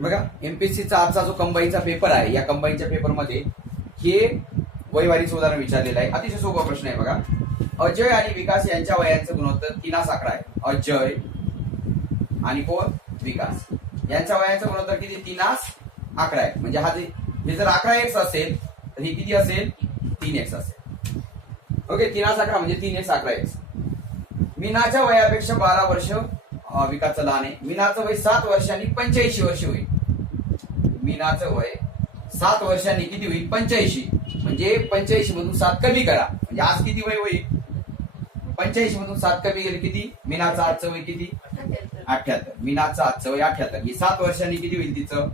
बघा एमपीएससीचा आजचा जो कंबाईनचा पेपर आहे या कंबाईनच्या पेपरमध्ये हे वयवारीचं उदाहरण विचारलेलं आहे. अतिशय सोपा प्रश्न आहे बघा. अजय आणि विकास यांच्या वयांचं गुणोत्तर तीनास अकरा आहे. अजय आणि कोण? विकास. यांच्या वयांचं गुणोत्तर किती? तीनास अकरा आहे. म्हणजे हा जे हे जर अकरा एक्स असेल तर हे किती असेल? तीन एक्स असेल. ओके तीनास अकरा म्हणजे तीन एक्स अकरा एक्स मीनाच्या वयापेक्षा बारा वर्ष लहान आहे. मीनाचं वय सात वर्षांनी पंच्याऐंशी वर्ष होईल. मीनाचं वय सात वर्षांनी किती होईल? पंच्याऐंशी. म्हणजे पंच्याऐंशी मधून सात कमी करा. म्हणजे आज किती वय होईल? पंच्याऐंशी मधून सात कमी गेले किती? मीनाचं आजचं वय किती? अठ्याहत्तर. मीनाचं आजचं वय अठ्याहत्तर. ही सात वर्षांनी किती होईल तिचं?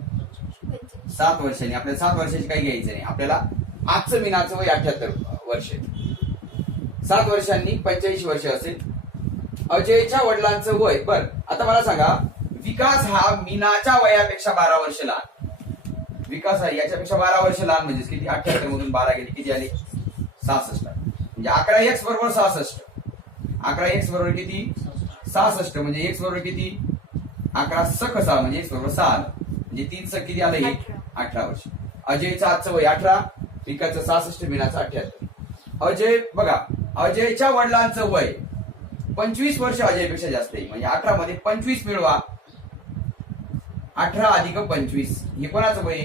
सात वर्षांनी. आपल्याला सात वर्षाची काही घ्यायचं नाही. आपल्याला आजचं मीनाचं वय अठ्याहत्तर वर्ष. सात वर्षांनी पंच्याऐंशी वर्ष असेल अजयच्या वडिलांचं वय. बर आता मला सांगा विकास हा मीनाच्या वयापेक्षा बारा वर्ष लहान. विकास आहे याच्यापेक्षा बारा वर्ष लहान म्हणजे किती? अठ्याहत्तर मधून बारा गेली. किती आली? सहासष्ट. म्हणजे अकरा एक्स बरोबर सहासष्ट. अकरा एक्स बरोबर किती? सहासष्ट. म्हणजे एक्स बरोबर किती? अकरा सख सहा म्हणजे एक्स बरोबर सहा. आलं म्हणजे तीन सख किती आलं? अठरा. अठरा वर्ष. अजयचं आजचं वय अठरा विकासचं सहासष्ट मीनाचं अठ्याहत्तर अजय बघा अजयच्या वडिलांचं वय पंचवीस वर्ष अजयपेक्षा जास्त आहे. म्हणजे अठरा मध्ये पंचवीस मिळवा. अठरा अधिक पंचवीस. हे कोणाचं वय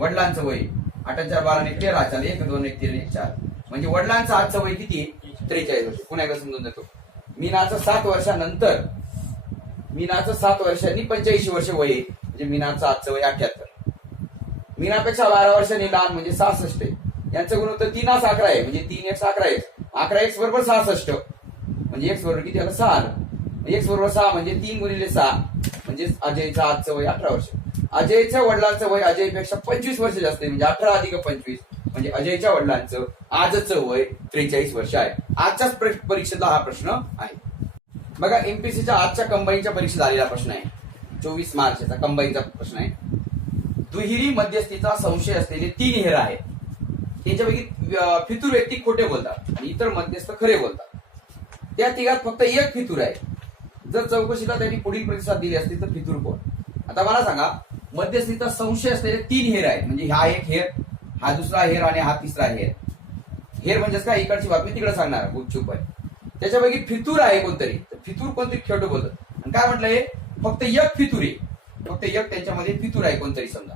वडिलांचं वय अठरा चार बारा तेरा चाल एक दोन एक तीन एक चार. म्हणजे वडिलांचं आजचं वय किती आहे? त्रेचाळीस वर्ष. पुन्हा एकदा समजून देतो मीनाचं सात वर्षानंतर मीनाचं सात वर्षांनी पंच्याऐंशी वर्ष वय आहे. म्हणजे मीनाचं आजचं वय अठ्याहत्तर. मीनापेक्षा बारा वर्षांनी लहान म्हणजे सहासष्ट आहे. यांचं गुणोत्तर तीनास अकरा आहे. म्हणजे तीन एक अकरा आहे. अकरा एक बरोबर सहासष्ट. म्हणजे एक्स बरोबर किती आला? सहा आलं. म्हणजे एक्स बरोबर सहा म्हणजे तीन गुणिले सहा. म्हणजे अजयचं आजचं वय अठरा वर्ष. अजयच्या वडिलांचं वय अजयपेक्षा पंचवीस वर्ष जास्त आहे. म्हणजे अठरा अधिक पंचवीस. म्हणजे अजयच्या वडिलांचं आजचं वय त्रेचाळीस वर्ष आहे. आजच्याच परीक्षेतला हा प्रश्न आहे. बघा एमपीसीच्या आजच्या कंबाईनच्या परीक्षेत आलेला प्रश्न आहे. चोवीस मार्चचा कंबाईनचा प्रश्न आहे. दुहेरी मध्यस्थीचा संशय असलेले तीन हेर आहेत. त्यांच्यापैकी फितूर व्यक्ती खोटे बोलतात आणि इतर मध्यस्थ खरे बोलतात. त्या तिघात फक्त एक फितूर आहे. जर चौकशीला त्यांनी पुढील प्रतिसाद दिली असती तर फितूर कोण? आता मला सांगा मध्यस्थीचा संशय असलेले तीन हेर आहेत. म्हणजे हा एक हेर हा दुसरा हेर आणि हा तिसरा हेर. हेर म्हणजेच काय? इकडची बातमी तिकडे सांगणार गुपचूप आहे त्याच्यापैकी फितूर आहे कोणतरी. तर फितूर कोणतरी खेळतो बोलत. आणि काय म्हटलंय फक्त एक फितूर आहे. फक्त एक त्यांच्यामध्ये फितूर आहे कोणतरी समजा.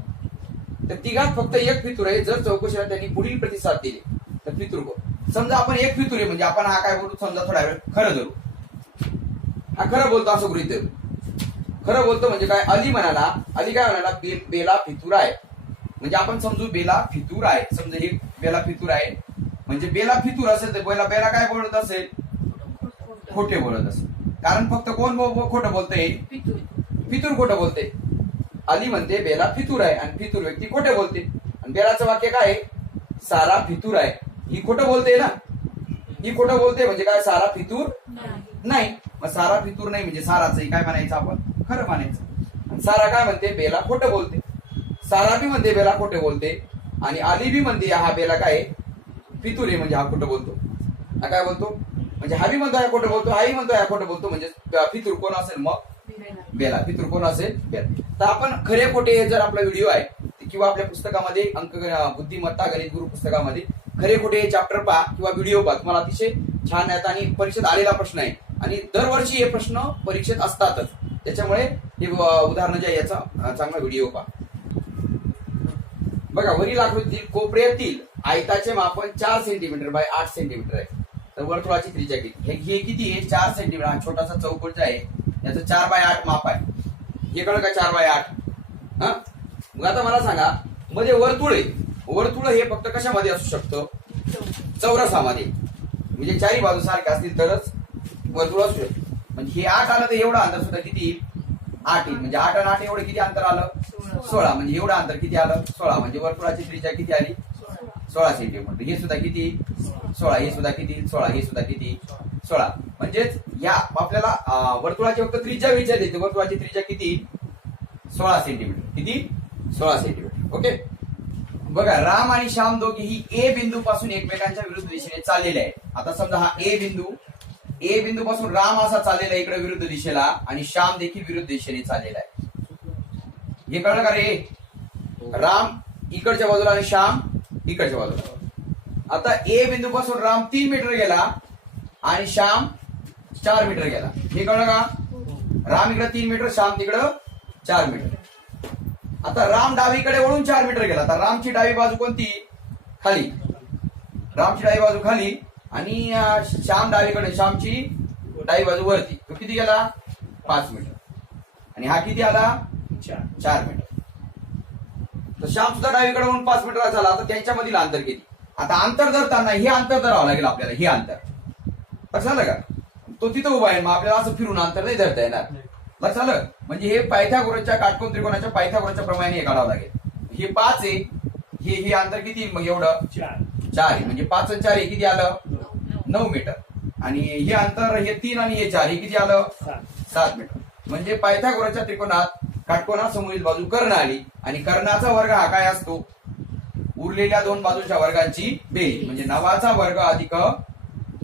तर तिघात फक्त एक फितूर आहे. जर चौकशीला त्यांनी पुढील प्रतिसाद दिले तर फितूर कोण? समजा आपण एक फितूर आहे म्हणजे आपण हा काय बोलू समजा थोडा वेळ खरं धरू. हा खरं बोलतो असं गृहित धरू. खरं बोलतो म्हणजे काय अली म्हणाला अली काय म्हणाला बे, बेला फितूर आहे. म्हणजे आपण समजू बेला फितूर आहे. समजा हे बेला फितूर आहे. म्हणजे बेला फितूर असेल तर बेला बेला काय बोलत असेल? खोटे बोलत असेल. कारण फक्त कोण खोटं बोलतंय? फितूर. खोटं बोलते अली म्हणते बेला फितूर आहे. आणि फितूर व्यक्ती खोटे बोलते. आणि बेलाचं वाक्य काय आहे? सारा फितूर आहे. ही खोटं बोलते ना? ही खोटं बोलते म्हणजे काय सारा फितूर? नाही. मग सारा फितूर नाही म्हणजे साराचं काय म्हणायचं आपण? खरं म्हणायचं. सारा काय म्हणते? बेला खोटं बोलते. सारा बी म्हणते बेला खोटे बोलते. आणि अली बी म्हणते हा बेला काय? फितूर आहे म्हणजे हा खोटं बोलतो. हा काय बोलतो? म्हणजे हा बी म्हणतो हा खोटं बोलतो. हाही म्हणतो हा खोटं बोलतो. म्हणजे फितूर कोण असेल मग? बेला. फितूर कोण असेल? बेला. तर आपण खरे खोटे हे जर आपला व्हिडिओ आहे किंवा आपल्या पुस्तकामध्ये अंक बुद्धिमत्ता गणित गुरु पुस्तकामध्ये खरे खोटे हे चॅप्टर पहा किंवा व्हिडिओ पहा. तुम्हाला अतिशय छान आहेत आणि परीक्षेत आलेला प्रश्न आहे. आणि दरवर्षी हे प्रश्न परीक्षेत असतातच. त्याच्यामुळे हे उदाहरण जे आहे याचा चांगला व्हिडिओ पहा. बघा वरील आकृतीतील कोपऱ्यातील आयताचे मापन चार सेंटीमीटर बाय आठ सेंटीमीटर आहे. तर वर्तुळाची त्रिज्या किती हे किती आहे? चार सेंटीमीटर हा छोटासा चौकोन आहे याचं चार बाय आठ माप आहे. हे कळलं का चार बाय आठ? हा? मग आता मला सांगा मध्ये वर्तुळ आहे. वर्तुळ हे फक्त कशामध्ये असू शकतं? चौरसामध्ये. म्हणजे चारी बाजू सारखे असतील तरच वर्तुळ असू शकतो. म्हणजे हे आठ आलं तर एवढं अंतर सुद्धा किती? येईल? आठ येईल. म्हणजे आठ आणि आठ एवढं किती अंतर आलं? सोळा. म्हणजे एवढं अंतर किती आलं? सोळा. म्हणजे वर्तुळाची त्रिज्या किती आली? सोळा सेंटीमीटर. हे सुद्धा किती? सोळा. हे सुद्धा किती? सोळा. हे सुद्धा किती? सोळा. म्हणजेच या आपल्याला वर्तुळाची फक्त त्रिज्या विचारली वर्तुळाची त्रिज्या किती? सोळा सेंटीमीटर. किती? सोळा सेंटीमीटर. ओके? बघा राम आणि श्याम दोघेही ए बिंदू पासून एकमेकांच्या विरुद्ध दिशेने चाललेले आहेत. आता समजा हा ए बिंदू ए बिंदू पासून राम असा चाललेला आहे इकडे विरुद्ध दिशेला आणि श्याम देखील विरुद्ध दिशेने चाललेला आहे. हे कळलं का रे? राम इकडच्या बाजूला आणि श्याम इकडच्या बाजूला. आता ए बिंदू पासून राम तीन मीटर गेला आणि श्याम चार मीटर गेला. हे कळलं का? राम इकडे तीन मीटर श्याम तिकडं चार मीटर आता राम डावीकडे वळून चार मीटर गेला. आता रामची डावी बाजू कोणती? खाली. रामची डावी बाजू खाली आणि श्याम डावीकडे. श्यामची डावी बाजू वरती. तो किती गेला? पाच मीटर आणि हा किती आला? चार. मीटर तर श्याम सुद्धा डावीकडे वळून पाच मीटर झाला. आता त्यांच्यामधील अंतर किती? आता अंतर धरताना हे अंतर धरावं लागेल आपल्याला. हे अंतर. आलं का? तो तिथं उभा आहे. मग आपल्याला असं फिरून अंतर नाही धरता येणार. लक्षात आलं म्हणजे हे पायथ्यागोरसच्या काटकोन त्रिकोणाच्या पायथ्यागोरसच्या प्रमाणे हे काढावं लागेल. हे पाच आहे. हे हे अंतर किती मग एवढं? चार. आहे. म्हणजे पाच आणि चार हे किती आलं? नऊ मीटर. आणि हे अंतर हे तीन आणि हे चार हे किती आलं? सात. मीटर. म्हणजे पायथ्यागोरसच्या त्रिकोणात काटकोनासमोरील बाजू कर्ण आली आणि कर्णाचा वर्ग हा काय असतो? उरलेल्या दोन बाजूच्या वर्गांची बेरीज. म्हणजे नवाचा वर्ग अधिक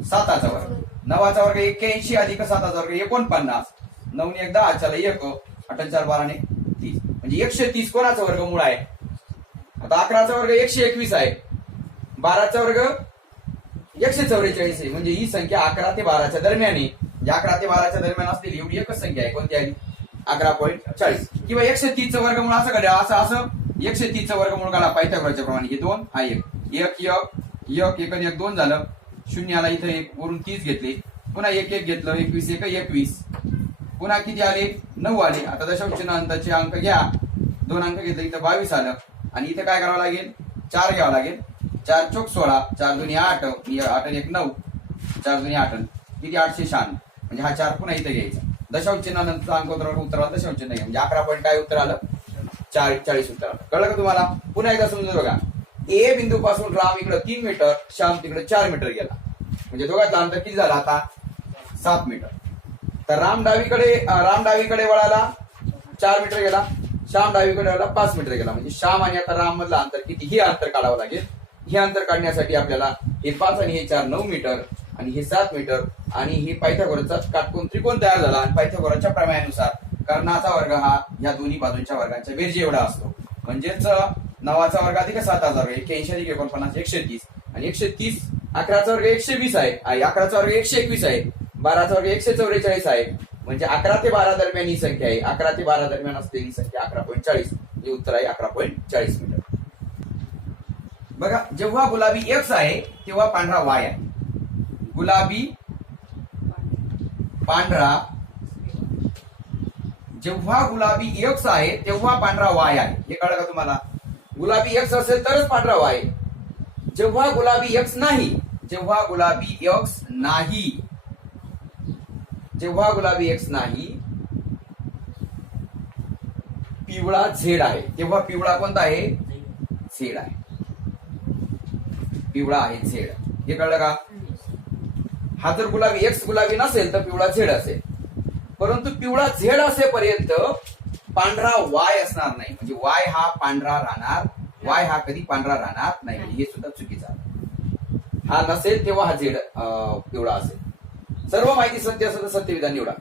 साताचा वर्ग. नवाचा वर्ग एक्क्याऐंशी अधिक साताचा वर्ग एकोणपन्नास. नऊने एकदा आचाला एक अठ्ठा चार बाराने तीस. म्हणजे एकशे तीस कोणाचा वर्ग मूळ आहे? आता अकराचा वर्ग एकशे एकवीस आहे. बाराचा वर्ग एकशे चौवेचाळीस आहे. म्हणजे ही संख्या अकरा ते बाराच्या दरम्यान आहे. म्हणजे अकरा ते बाराच्या दरम्यान असलेली एवढी एकच संख्या आहे. कोणती आली अकरा पॉईंट चाळीस. किंवा एकशे तीसचं वर्गमूळ असं करा असं असं एकशे तीसचं वर्गमूळ करा पायथ्यागोरसच्या प्रमाणे. हे दोन हा एक. एक एक एक एक आणि एक दोन झालं. शून्याला इथं एक वरून तीस घेतले. पुन्हा एक एक घेतलं. एकवीस एक एकवीस. पुन्हा किती आले? नऊ आले. आता दशांश अंताचे अंक घ्या. दोन अंक घेतले इथं बावीस आलं. आणि इथं काय करावं लागेल? चार घ्यावं लागेल. चार चोक सोळा चार दोन्ही आठ आठ एक नऊ. चार दोन्ही आठ किती? आठशे शहाण्णव. म्हणजे हा चार पुन्हा इथं घ्यायचा. दशांश चिन्हानंतर अंक उत्तर उत्तर आलं दशांश चिन्ह म्हणजे अकरा पॉईंट काय उत्तर आलं? चार चाळीस उत्तर आलं. कळलं का तुम्हाला? पुन्हा एकदा समजून बघा. ए बिंदू पासून राम इकडे तीन मीटर श्याम तिकडे चार मीटर गेला. म्हणजे दोघांचा अंतर किती झाला आता? सात मीटर तर राम डावीकडे राम डावीकडे वळाला चार मीटर गेला. श्याम डावीकडे वळाला पाच मीटर गेला. म्हणजे श्याम आणि आता राम मधलं अंतर किती हे अंतर काढावं लागेल. हे अंतर काढण्यासाठी आपल्याला हे पाच आणि हे चार नऊ मीटर आणि हे सात मीटर आणि हे पायथ्यागोरचा काटकोन त्रिकोण तयार झाला. आणि पायथ्यागोरच्या प्रमाणानुसार कर्णाचा वर्ग हा या दोन्ही बाजूंच्या वर्गांच्या बेरजे एवढा असतो. म्हणजेच नवाचा वर्ग अधिक सात हजार एक्क्याऐंशी अधिक एकोणपन्नास एकशे तीस. आणि एकशे तीस अकराचा वर्ग एकशे वीस आहे. आणि अकराचा वर्ग एकशे एकवीस आहे. बाराचा वर्ग एकशे चौवेचाळीस आहे. म्हणजे अकरा ते बारा दरम्यान ही संख्या आहे. अकरा ते बारा दरम्यान असलेली संख्या अकरा पॉईंट चाळीस. म्हणजे उत्तर आहे अकरा पॉईंट चाळीस मीटर. बघा जेव्हा गुलाबी एक्स आहे तेव्हा पांढरा वाय आहे. गुलाबी पांढरा. जेव्हा गुलाबी एक्स आहे तेव्हा पांढरा वाय आहे. हे कळलं का तुम्हाला? गुलाबी एक्स असेल तरच पांढरा वाय जेव्हा गुलाबी एक्स नाही जेव्हा गुलाबी एक्स नाही. जेव्हा गुलाबी एक्स नाही पिवळा झेड आहे. तेव्हा पिवळा कोणता आहे? झेड आहे. पिवळा आहे झेड. हे कळलं का? हा जर गुलाबी एक्स गुलाबी नसेल तर पिवळा झेड असेल. परंतु पिवळा झेड असेपर्यंत पांढरा वाय असणार नाही. म्हणजे वाय हा पांढरा राहणार. वाय हा कधी पांढरा राहणार नाही. हे सुद्धा चुकीचा हा नसेल तेव्हा हा झेड पिवळा असेल. सर्व माहिती सत्य असेल तर सत्यविधान निवडा.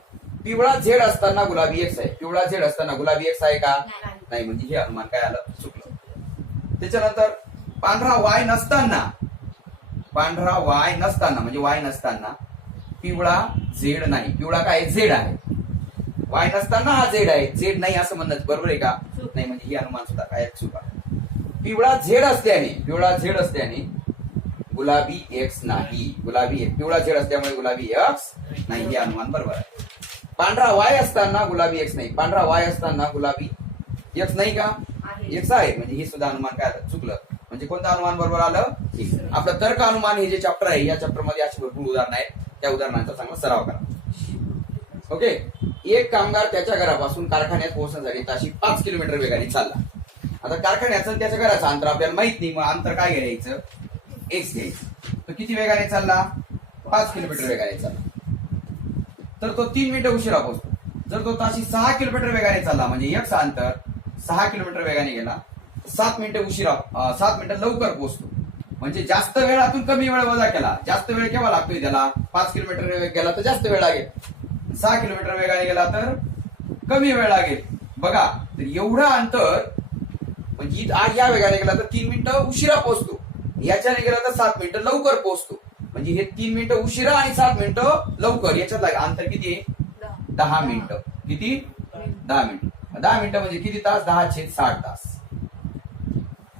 पिवळा झेड असताना गुलाबी एक्स आहे. पिवळा झेड असताना गुलाबी एक्स आहे का? नाही म्हणजे हे अनुमान काय आलं? चुकलं. त्याच्यानंतर पांढरा वाय नसताना पांढरा वाय नसताना म्हणजे वाय नसताना पिवळा झेड नाही. पिवळा काय? झेड आहे. वाय नसताना हा झेड आहे. झेड नाही असं म्हणणं बरोबर आहे का? नाही म्हणजे ही अनुमान सुद्धा काय? चुका पिवळा झेड असल्याने पिवळा झेड असल्याने गुलाबी एक्स नाही. गुलाबी पिवळा झेड असल्यामुळे गुलाबी एक्स नाही. हे अनुमान बरोबर आहे. पांढरा वाय असताना गुलाबी एक्स नाही. पांढरा वाय असताना गुलाबी एक्स नाही का? एक्स आहे. म्हणजे हे सुद्धा अनुमान काय आलं? चुकलं. म्हणजे कोणतं अनुमान बरोबर आलं? ठीक आपलं तर्क अनुमान हे जे चॅप्टर आहे या चॅप्टरमध्ये अशी भरपूर उदाहरणं आहेत. त्या उदाहरणांचा चांगला सराव करा. ओके एक कामगार त्याच्या घरापासून कारखान्यात पोहोचण्यासाठी ताशी पाच किलोमीटर वेगाने चालला. आता कारखान्याचं त्याच्या घराचं अंतर आपल्याला माहीत नाही. मग अंतर काय घ्यायचं? एक्स घ्यायचं. किती वेगाने चालला? पाच किलोमीटर वेगाने चालला. तर तो तीन मिनिटं उशिरा पोहोचतो. जर तो ताशी सहा किलोमीटर वेगाने चालला म्हणजे एक्स अंतर सहा किलोमीटर वेगाने गेला तर सात मिनिटं उशिरा सात मिनिटं लवकर पोहोचतो. म्हणजे जास्त वेळातून कमी वेळ वजा केला. जास्त वेळ केव्हा लागतोय त्याला? पाच किलोमीटर वेग गेला तर जास्त वेळ लागेल. सहा किलोमीटर वेगाने गेला तर कमी वेळ लागेल. बघा तर एवढं अंतर म्हणजे या वेगाने गेला तर तीन मिनिटं उशिरा पोहोचतो. याच्याने गेला तर सात मिनिटं लवकर पोहोचतो. म्हणजे हे तीन मिनिटं उशिरा आणि सात मिनिटं लवकर. याच्यात लाग- अंतर किती आहे? दहा. मिनिटं. किती? दहा मिनिटं. दहा मिनिटं म्हणजे किती तास? दहा छेद साठ तास.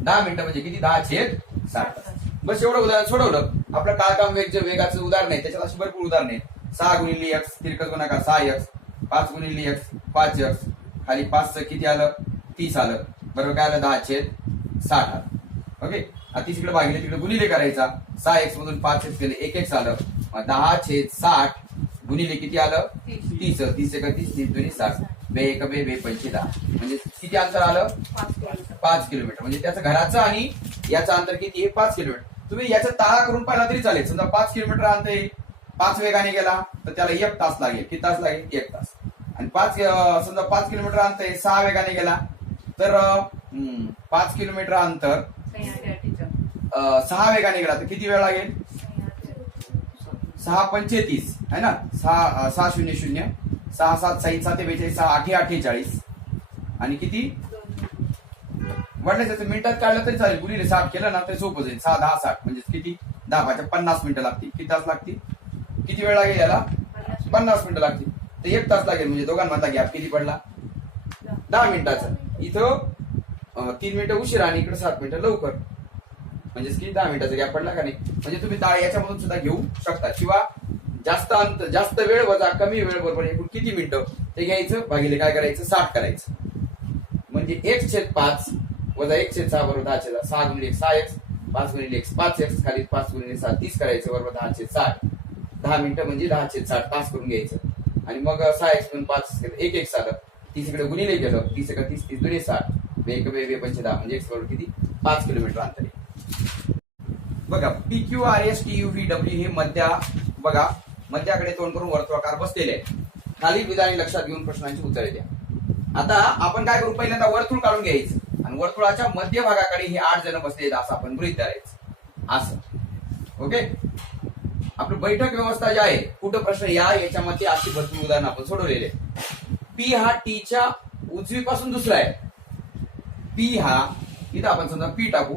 दहा मिनिटं म्हणजे किती? दहा छेद साठ तास. बस एवढं उदाहरण सोडवलं. आपलं काळकाम वेग जे वेगाचं उदाहरण आहे. त्याच्यात अशी भरपूर उदाहरण आहे सहा गुणिले एक्स तिरकस गुणाकार सहा एक्स पाच गुणिले एक्स पाच एक्स खाली पाचचं किती आलं? तीस आलं. बरोबर काय आलं? दहा छेद साठ आलं. ओके? अति तिकडे इकडे भागिले तिकडे गुणिले करायचा. सहा एक्स मधून पाच एक्स गेले एक एक्स आलं. दहा छेद साठ गुणिले किती आलं? तीस. तीस एक तीस तीस दोन्ही साठ. बे एक बे बे पैसे दहा. म्हणजे किती अंतर आलं? पाच किलोमीटर. म्हणजे त्याचं घराचं आणि याचं अंतर किती? आहे पाच किलोमीटर. तुम्ही याचा ताळा करून पाहिला तरी चालेल. समजा पाच किलोमीटर अंतर आहे. पाच वेगाने गेला तर त्याला एक तास लागेल. किती तास लागेल? एक तास. आणि पाच समजा पाच किलोमीटर अंतर आहे सहा वेगाने गेला तर पाच किलोमीटर अंतर सहा वेगाने गेला तर किती वेळ लागेल? सहा पंचेतीस है ना? सहा सहा शून्य शून्य. सहा सात साई सात बेचाळीस सहा आठे अठ्ठेचाळीस आणि किती? वाटलं त्याचं मिनिटात काढलं तरी चालेल. गुणिले साठ केलं ना तरी सोपं जाईल. सहा दहा साठ. म्हणजे किती? दहा पाच पन्नास मिनिटं लागतील. किती तास लागतील? किती वेळ लागेल याला? पन्नास मिनिटं लागतील. तर एक तास लागेल. म्हणजे दोघांमधला गॅप किती पडला? दहा मिनिटाचा. इथं तीन मिनिटं उशिरा आणि इकडे सात मिनिटं लवकर. म्हणजे की दहा मिनिटाचा गॅप पडला का नाही? म्हणजे तुम्ही दा- याच्यामधून सुद्धा घेऊ शकता. किंवा जास्त अंत जास्त वेळ वजा कमी वेळ बरोबर एकूण किती मिनिटं? ते घ्यायचं भागिले काय करायचं? साठ करायचं. म्हणजे एक छेद पाच वजा एक छेद सहा बरोबर दहा छेद सहा गुणिले एक सहा एक्स पाच गुणिले एक्स पाच एक्स खाली पाच गुणिले सात तीस करायचं बरोबर दहा छेद साठ. दहा मिनिटं म्हणजे दहा छेद साठ पाच करून घ्यायचं. आणि मग सहा एक्स म्हणून पाच केलं, एक एक्स आलं तीस इकडे गुणिले गेलं तीस एका तीस तीस दोन्ही साठ. एक वेगळे पंचे दहा म्हणजे एक्स बरोबर किती? पाच किलोमीटर अंतर. बघा P Q R S T U V W हे मध्या बघा मध्याकडे तोंड करून वर्तुळाकार बसलेले आहे खाली विधाने लक्षात घेऊन प्रश्नांची उत्तरे द्या. आता आपण काय करू? पहिल्यांदा वर्तुळ काढून घ्यायचं. आणि वर्तुळाच्या मध्यभागाकडे हे आठ जण बसलेत असं आपण गृहित धरायचं. असं. ओके? आपली बैठक व्यवस्था जी आहे कुठं प्रश्न या याच्यामध्ये अशी भरपूर उदाहरण आपण सोडवलेले पी हा टीच्या उजवीपासून दुसरा आहे. पी हा इथं आपण समजा पी टाकू.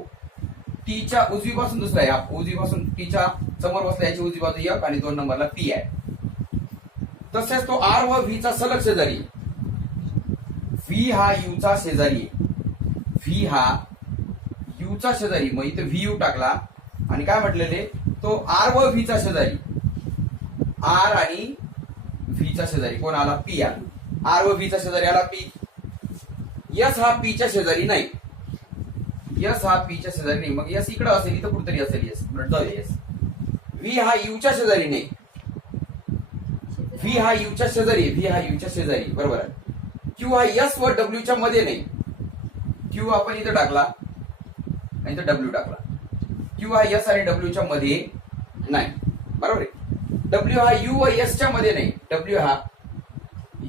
टीच्या उजवीपासून दुसरा आहे हा उजवीपासून टीच्या समोर बसला याची उजवी बाजू एक आणि दोन नंबरला पी आहे. तसेच तो आर व व्ही चा सलग शेजारी व्ही हा यू चा शेजारी व्ही हा यू चा शेजारी मग इथे व्ही यू टाकला आणि काय म्हटलेले? तो आर व व्हीचा शेजारी. आर आणि व्हीचा शेजारी. कोण आला? पी आला. आर व व्हीचा शेजारी आला पी यस हा पीच्या शेजारी नाही. यस हा पी च्या शेजारी नाही. मग यस इकडं असेल इथं कुठतरी असेल यस. जाऊ यस. व्ही हा यू च्या शेजारी नाही. व्ही हा यू च्या शेजारी व्ही हा यू च्या शेजारी. बरोबर आहे. क्यू हा यस व डब्ल्यू च्या मध्ये नाही. क्यू आपण इथं टाकला. आणि इथं डब्ल्यू टाकला. क्यू हा यस आणि डब्ल्यू च्या मध्ये नाही. बरोबर आहे. डब्ल्यू हा यू व एसच्या मध्ये नाही. डब्ल्यू हा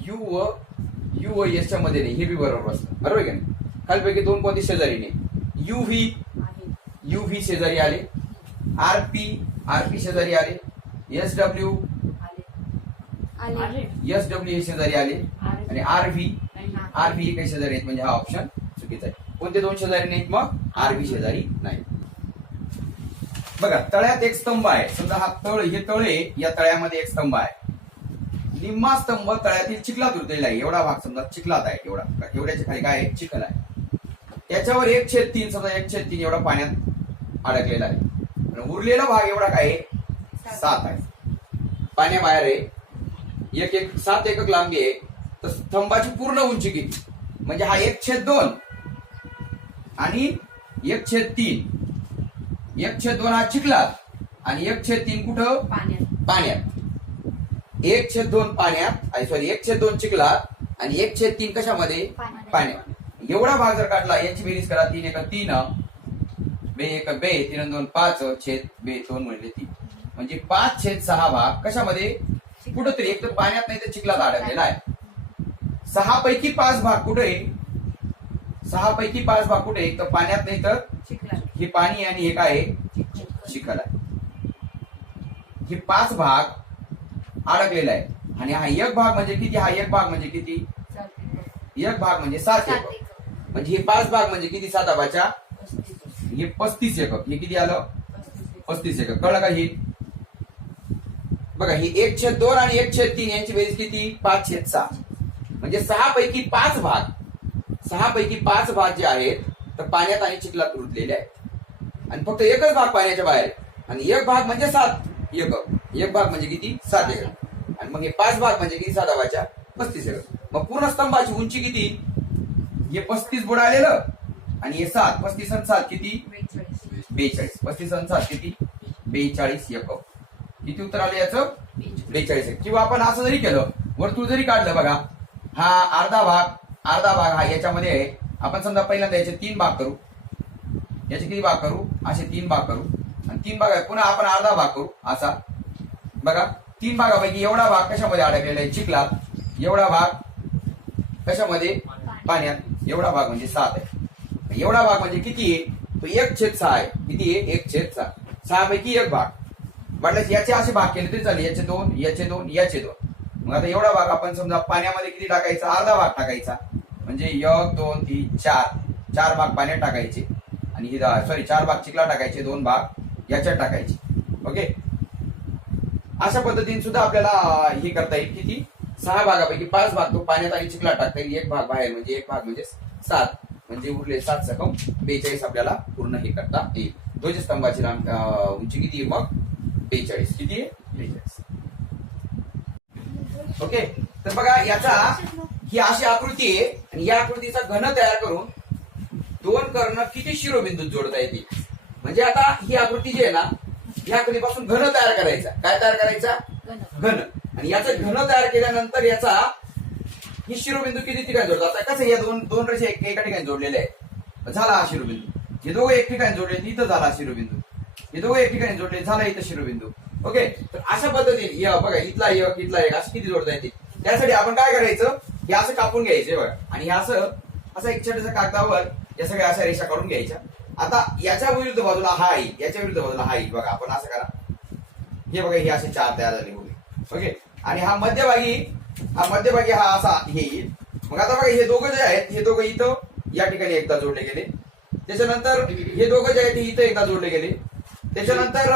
यू व यू व एसच्या मध्ये नाही. हे बी बरोबर असतं. बरोबर आहे का नाही? खालपैकी दोन कोणती शेजारी नाही? यू व्ही यू व्ही शेजारी आले. आर पी आर पी शेजारी आले. एस डब्ल्यू एस डब्ल्यू हे शेजारी आले. आणि आर व्ही आर व्ही हे काही शेजारी आहेत म्हणजे हा ऑप्शन चुकीचा आहे. कोणते दोन शेजारी नाहीत मग? आर व्ही शेजारी नाही. बघा तळ्यात एक स्तंभ आहे. समजा हा तळ हे तळे या तळ्यामध्ये एक स्तंभ आहे. निम्मा स्तंभ तळ्यातील चिखलात उरलेला आहे. एवढा भाग समजा चिखलात आहे एवढा. एवढ्याच्या खाली काय आहे? चिखल आहे. त्याच्यावर एक छेद तीन समजा एक छेद तीन एवढा पाण्यात अडकलेला आहे. आणि उरलेला भाग एवढा काय सात आहे. पाण्याबाहेर आहे. एक एक सात एकक लांबी आहे. तर स्तंभाची पूर्ण उंची किती? म्हणजे हा एक छेद दोन. आणि एक छेद तीन. एक छेद दोन हा चिखलात. आणि एक छेद तीन कुठं? पाण्यात. एक छेद दोन पाण्यात सॉरी एक छेद दोन चिखलात. आणि एक छेद तीन कशामध्ये? पाण्यात. एवढा भाग जर काढला याची बेरीज करा तीन एक तीन. बे एक बे तीन दोन पाच. छेद बे दोन म्हणजे तीन. म्हणजे पाच छेद सहा भाग कशामध्ये? कुठंतरी एक तर पाण्यात नाही तर चिखलात अडकलेला आहे. सहा पैकी पाच भाग कुठे? आहे सहा पैकी पाच भाग कुठे? एक तर पाण्यात नाही तर हे पाणी आणि हे काय आहे? चिखल आहे. हे पाच भाग अडकलेला आहे. आणि हा एक भाग म्हणजे किती? हा एक भाग म्हणजे किती? एक भाग म्हणजे सात एकक. म्हणजे हे पाच भाग म्हणजे किती? सात भागाच्या हे पस्तीस एकक. हे किती आलं? पस्तीस एकक. कळलं का हे? बघा हे एक छेद दोन आणि एक छेद तीन यांची बेरीज किती? पाच छेद सहा. म्हणजे सहा पैकी पाच भाग सहा पैकी पाच भाग जे आहेत तर पाण्यात आणि चिखलात रुतलेले आहेत. आणि फक्त एकच भाग पाण्याच्या बाहेर आणि एक भाग म्हणजे सात एकक. एक भाग म्हणजे किती? सात एकक. आणि मग हे पाच भाग म्हणजे किती? सात भागाच्या पस्तीस एकक. मग पूर्ण स्तंभाची उंची किती? हे पस्तीस बुडालेलं आणि हे सात पस्तीस आणि सात किती? बेचाळीस. पस्तीस आणि सात किती? बेचाळीस. एकक किती उत्तर आलं याचं? बेचाळीस एक. किंवा आपण असं जरी केलं वर्तुळ जरी काढलं बघा हा अर्धा भाग अर्धा भाग हा याच्यामध्ये आहे. आपण समजा पहिल्यांदा याचे तीन भाग करू. याचे किती भाग करू? असे तीन भाग करू. आणि तीन भाग आहे. पुन्हा आपण अर्धा भाग करू. असा. बघा. तीन भागापैकी एवढा भाग कशामध्ये अडकलेला आहे? चिखलात. एवढा भाग कशामध्ये? पाण्यात. एवढा भाग म्हणजे सात आहे. एवढा भाग म्हणजे किती? आहे तो एक छेद सहा आहे. किती? आहे एक छेद सहा. सहा पैकी एक भाग. म्हटलं याचे असे भाग केले तरी चालेल. याचे दोन याचे दोन याचे दोन. मग आता एवढा भाग आपण समजा पाण्यामध्ये किती टाकायचा? अर्धा भाग टाकायचा. म्हणजे एक दोन तीन चार. चार भाग पाण्यात टाकायचे. आणि सॉरी चार भाग चिखला टाकायचे दोन भाग याच्यात टाकायचे. ओके? अशा पद्धतीने सुद्धा आपल्याला हे करता येईल. किती? सहा भागापैकी पाच भाग तो पाण्यात आणि चिखला टाकता येईल. एक भाग बाहेर म्हणजे एक भाग म्हणजे सात म्हणजे उरले सात सकम बेचाळीस आपल्याला पूर्ण हे करता येईल. ध्वजस्तंभाची लांब उंची किती आहे मग? बेचाळीस. किती आहे? बेचाळीस. ओके? तर बघा याचा ही अशी आकृती आहे आणि या आकृतीचा घन तयार करून दोन कर्ण किती शिरोबिंदू जोडता येतील? म्हणजे आता ही आकृती जी आहे ना या आकृतीपासून घन तयार करायचा. काय तयार करायचा? घन. आणि याचा घन तयार केल्यानंतर याचा ही शिरोबिंदू किती ठिकाणी जोडतात आता कसं या दोन दोन रेषा एका ठिकाणी जोडलेले आहेत. झाला हा शिरोबिंदू. हे दोघं एक ठिकाणी जोडले इथं झाला शिरोबिंदू. हे दोघं एक ठिकाणी जोडले झाला इथं शिरोबिंदू. ओके? तर अशा पद्धतीने या बघा इथला एक इथला एक असं किती जोडता येते त्यासाठी आपण काय करायचं? हे असं कापून घ्यायचं बघा. आणि हे असं असं एक छोट्याच्या कागदावर या सगळ्या अशा रेषा काढून घ्यायच्या. आता याच्या विरुद्ध बाजूला हा येईल याच्या विरुद्ध बाजूला हा येईल बघा आपण असं करा. हे बघा हे असे चार तयार झाले ओके? आणि हा मध्यभागी हा मध्यभागी हा असा हे येईल. मग आता बघा हे दोघं जे आहेत हे दोघं इथं या ठिकाणी एकदा जोडले गेले. त्याच्यानंतर हे दोघं जे आहेत हे इथं एकदा जोडले गेले. त्याच्यानंतर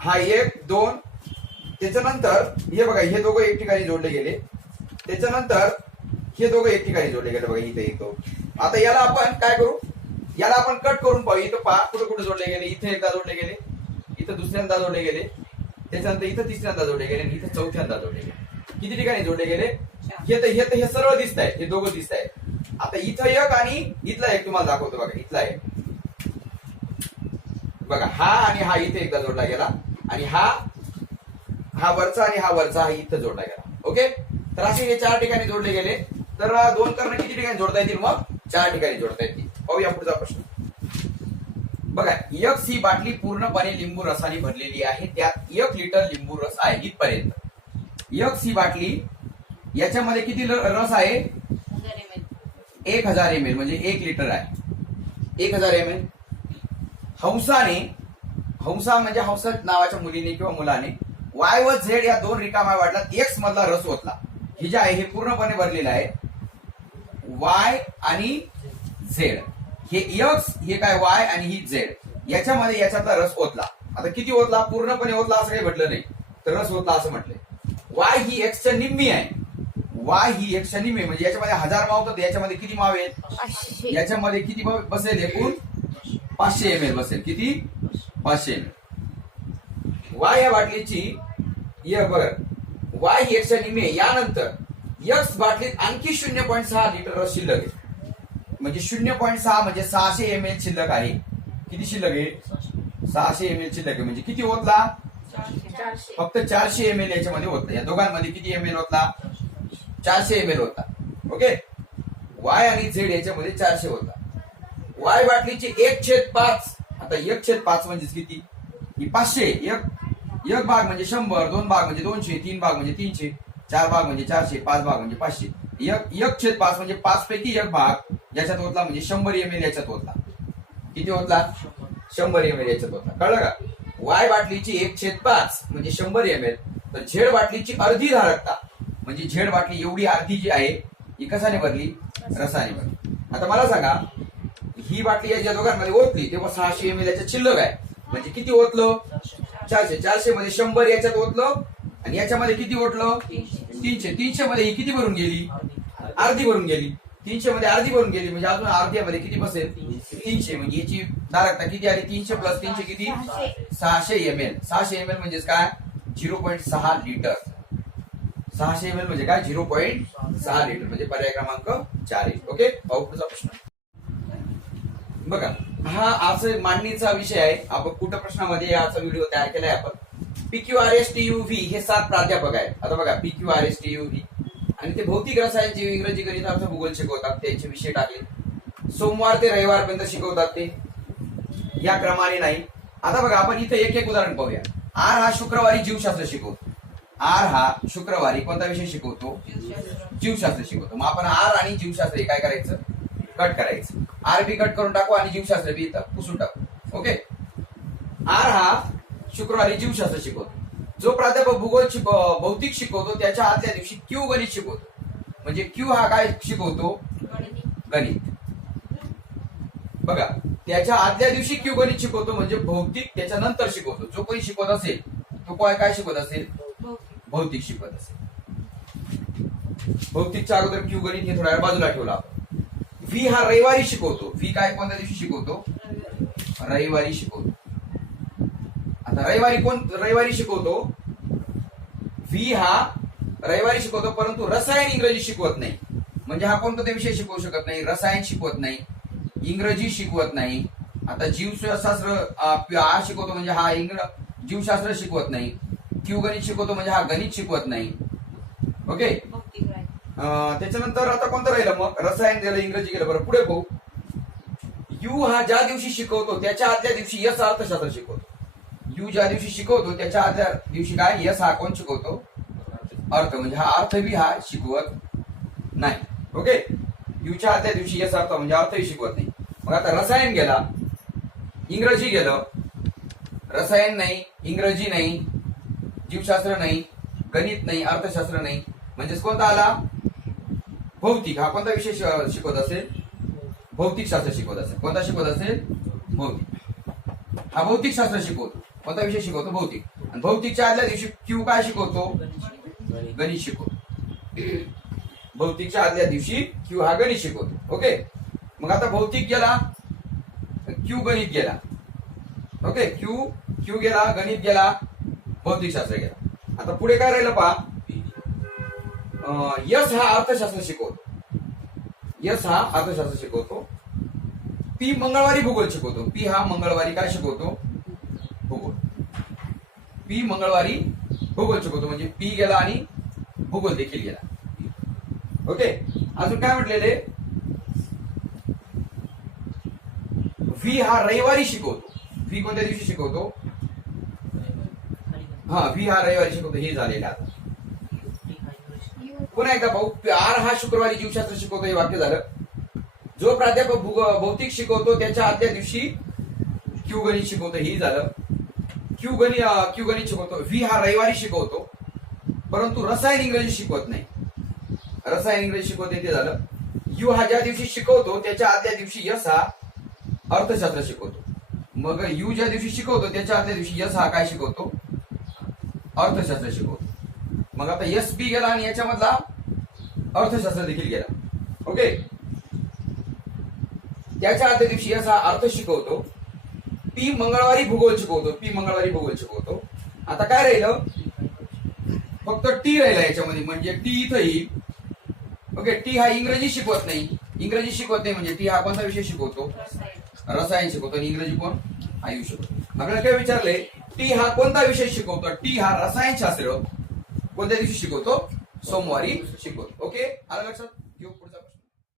हा एक दोन. त्याच्यानंतर हे बघा हे दोघं एक ठिकाणी जोडले गेले. त्याच्यानंतर हे दोघं एक ठिकाणी जोडले गेले बघा इथे येतो आता याला आपण काय करू? याला आपण कट करून पाहू. इथं पहा कुठे कुठे जोडले गेले इथे एकदा जोडले गेले. इथं दुसऱ्यांदा जोडले गेले. त्याच्यानंतर इथं तिसऱ्यांदा जोडले गेले आणि इथं चौथ्यांदा जोडले गेले. किती ठिकाणी जोडले गेले? हे तर हे तर हे सरळ दिसत आहे हे दोघं दिसत आहे आता इथं एक आणि इथला एक तुम्हाला दाखवतो बघा. इथला एक. बघा हा आणि हा इथे एकदा जोडला गेला आणि हा हा वरचा आणि हा वरचा हा इथं जोडला गेला. ओके? तर असे हे चार ठिकाणी जोडले गेले. तर दोन कर्ण किती ठिकाणी जोडता येतील मग? चार ठिकाणी जोडता येतील. पाहूया पुढचा प्रश्न. बघा एक सी बाटली पूर्णपणे लिंबू रसाने भरलेली आहे. त्यात एक लिटर लिंबू रस आहे इथपर्यंत. एक सी बाटली याच्यामध्ये किती रस आहे? एक हजार एम एल म्हणजे एक लिटर आहे. एक हजार एम एल हंसाने हंसा म्हणजे हंसा नावाच्या मुलीने किंवा मुलाने वाय व झेड या दोन रिकाम्या वाटल्यात एक्स मधला रस ओतला. हे जे आहे हे पूर्णपणे भरलेलं आहे. वाय आणि झेड हे एक्स हे काय वाय आणि ही झेड याच्यामध्ये याच्यातला रस ओतला. आता किती ओतला? पूर्णपणे ओतला असं काही म्हटलं नाही. तर रस ओतला असं म्हटलंय. वाय ही एक्सच्या निम्मी आहे. वाय ही एक्सच्या निम्मी म्हणजे याच्यामध्ये हजार मावतात याच्यामध्ये किती माव आहेत. याच्यामध्ये किती बसेल? एकूण पाचशे एम एल बसेल. किती? पाचशे एम एल वाय या बाटलीची ये बरं. वाय ही एकशे निम्मी आहे. यानंतर यक्स बाटलीत आणखी शून्य पॉईंट सहा लिटर रस शिल्लक आहे. म्हणजे शून्य पॉईंट सहा म्हणजे सहाशे एम एल शिल्लक आहे. किती शिल्लक आहे? सहाशे एम एल शिल्लक आहे. म्हणजे किती ओतला? चारशे. फक्त चारशे एम एल याच्यामध्ये होतं या दोघांमध्ये किती एम एल होता चारशे एम एल होता ओके? वाय आणि झेड याच्यामध्ये चारशे होता वाय बाटलीची एक छेद पाच. आता एक छेद पाच म्हणजेच किती? ही पाचशे. एक. एक भाग म्हणजे शंभर दोन भाग म्हणजे दोनशे तीन भाग म्हणजे तीनशे चार भाग म्हणजे चारशे पाच भाग म्हणजे पाचशे. एक एक छेद पाच म्हणजे पाच पैकी एक भाग याच्यात होतला म्हणजे शंभर एम एल याच्यात होतला किती होतला शंभर एम एल याच्यात होता कळलं का? वाय बाटलीची एक छेद पाच म्हणजे शंभर एम एल तर झेड बाटलीची अर्धी धारकता म्हणजे झेड बाटली एवढी अर्धी जी आहे ही कशाने भरली? रसाने भरली. आता मला सांगा ही बाटली या ज्या दोघांमध्ये ओतली तेव्हा सहाशे एम एल याच्या शिल्लक आहे. म्हणजे किती ओतलं? चारशे. चारशे मध्ये शंभर याच्यात ओतलं आणि याच्यामध्ये किती ओतलं? तीनशे तीनशे मध्ये ही किती भरून गेली? अर्धी भरून गेली. तीनशे मध्ये अर्धी भरून गेली म्हणजे अजून अर्ध्यामध्ये किती बसेल? तीनशे. म्हणजे याची दारकता किती आली? तीनशे प्लस तीनशे किती? सहाशे एम एल सहाशे एम एल म्हणजेच काय? झिरो पॉईंट सहा लिटर. सहाशे एम एल म्हणजे काय? झिरो पॉईंट सहा लिटर म्हणजे पर्याय क्रमांक चार आहे ओके? भाऊ पुढचा प्रश्न. बघा हा असं मांडणीचा विषय आहे. आपण कुठं प्रश्नामध्ये याचा व्हिडिओ तयार केलाय आपण? P Q R S T U V हे सात प्राध्यापक आहेत. आता बघा P Q R S T U V आणि ते भौतिक रसायन जीव इंग्रजी गणित अर्थ भूगोल शिकवतात. त्यांचे विषय टाकले. सोमवार ते रविवारपर्यंत शिकवतात ते. या क्रमाने नाही. आता बघा आपण इथे एक एक उदाहरण पाहूया. आर हा शुक्रवारी जीवशास्त्र शिकवतो. आर हा शुक्रवारी कोणता विषय शिकवतो? जीवशास्त्र शिकवतो. मग आपण आर आणि जीवशास्त्र हे काय करायचं? कट करायचं. आर बी कट करून टाकू आणि जीवशास्त्र बी इथं पुसून टाकू. ओके? आर हा शुक्रवारी जीवशास्त्र शिकवतो. जो प्राध्यापक भूगोल भौतिक शिकवतो त्याच्या आदल्या दिवशी क्यू गणित शिकवतो. म्हणजे क्यू हा काय शिकवतो? गणित. बघा त्याच्या आदल्या दिवशी क्यू गणित शिकवतो म्हणजे भौतिक त्याच्या नंतर शिकवतो. जो कोणी शिकवत असेल तो काय काय शिकवत असेल? भौतिक शिकवत असेल. भौतिकच्या अगोदर क्यू गणित हे थोड्या बाजूला ठेवला व्ही हा रविवारी शिकवतो. व्ही काय कोणत्या दिवशी शिकवतो? रविवारी शिकवतो. रविवारी कोण रविवारी शिकवतो? व्ही हा रविवारी शिकवतो परंतु रसायन इंग्रजी शिकवत नाही. म्हणजे हा कोणता विषय शिकवू शकत नाही रसायन शिकवत नाही इंग्रजी शिकवत नाही. आता जीवशास्त्र आर शिकवतो म्हणजे हा इंग्र जीवशास्त्र शिकवत नाही. क्यू गणित शिकवतो म्हणजे हा गणित शिकवत नाही. ओके? त्याच्यानंतर आता कोणतं राहिलं मग? रसायन गेलं इंग्रजी गेलं बरं पुढे पाहू यू हा ज्या दिवशी शिकवतो त्याच्या आदल्या दिवशी यस अर्थशास्त्र शिकवतो. यू ज्या दिवशी शिकवतो त्याच्या आदल्या दिवशी काय? यस हा कोण शिकवतो? अर्थ. म्हणजे हा अर्थ बी हा शिकवत नाही. ओके युच्या आदल्या दिवशी यस अर्थ म्हणजे अर्थही शिकवत नाही. मग आता रसायन गेला. इंग्रजी गेलं. रसायन नाही इंग्रजी नाही जीवशास्त्र नाही गणित नाही अर्थशास्त्र नाही. म्हणजेच कोणता आला? भौतिक. हा कोणता विषय शिकवत असेल? भौतिक शास्त्र शिकवत असेल. कोणता शिकवत असेल? भौतिक. हा भौतिक शास्त्र शिकवतो. कोणता विषय शिकवतो? भौतिक. आणि भौतिकच्या आदल्या दिवशी क्यू काय शिकवतो? गणित शिकवतो. भौतिकच्या आदल्या दिवशी क्यू हा गणित शिकवतो. ओके? मग आता भौतिक गेला क्यू गणित गेला. ओके? क्यू क्यू गेला गणित गेला भौतिकशास्त्र गेला. आता पुढे काय राहिलं पहा? यस हा अर्थशास्त्र शिकवतो. यस हा अर्थशास्त्र शिकवतो. पी मंगळवारी भूगोल शिकवतो. पी हा मंगळवारी काय शिकवतो? भूगोल. पी मंगळवारी भूगोल शिकवतो म्हणजे पी गेला आणि भूगोल देखील गेला. ओके? अजून काय म्हटलेले व्ही हा रविवारी शिकवतो. व्ही कोणत्या दिवशी शिकवतो? हा व्ही हा रविवारी शिकवतो. हे झालेलं आता. पुन्हा एकदा भाऊ आर हा शुक्रवारी जीवशास्त्र शिकवतो हे वाक्य झालं. जो प्राध्यापक भौतिक शिकवतो त्याच्या आदल्या दिवशी क्यू गणित शिकवतो हे झालं. क्यू गणी क्यू गणित शिकवतो. व्ही हा रविवारी शिकवतो. परंतु रसायन इंग्रजी शिकवत नाही. रसायन इंग्रजी शिकवते ते झालं. यू हा ज्या दिवशी शिकवतो त्याच्या आदल्या दिवशी यस हा अर्थशास्त्र शिकवतो. मग यू ज्या दिवशी शिकवतो त्याच्या आदल्या दिवशी यस हा काय शिकवतो? अर्थशास्त्र शिकवतो. मग आता यस बी गेला आणि याच्यामधला अर्थशास्त्र देखील गेला. ओके? त्याच्या आदल्या दिवशी यस हा अर्थ शिकवतो. पी मंगळवारी भूगोल शिकवतो पी मंगळवारी भूगोल शिकवतो. आता काय राहिलं? फक्त टी राहिला याच्यामध्ये म्हणजे टी इथं येईल. ओके टी हा इंग्रजी शिकवत नाही. इंग्रजी शिकवत नाही म्हणजे टी हा कोणता विषय शिकवतो? रसायन शिकवतो. आणि इंग्रजी कोण? आयु शिकवतो आपल्याला काय विचारले टी हा कोणता विषय शिकवतो? टी हा रसायनशास्त्र. कोणत्या दिवशी शिकवतो? सोमवारी शिकवतो. ओके? आलं लक्षात?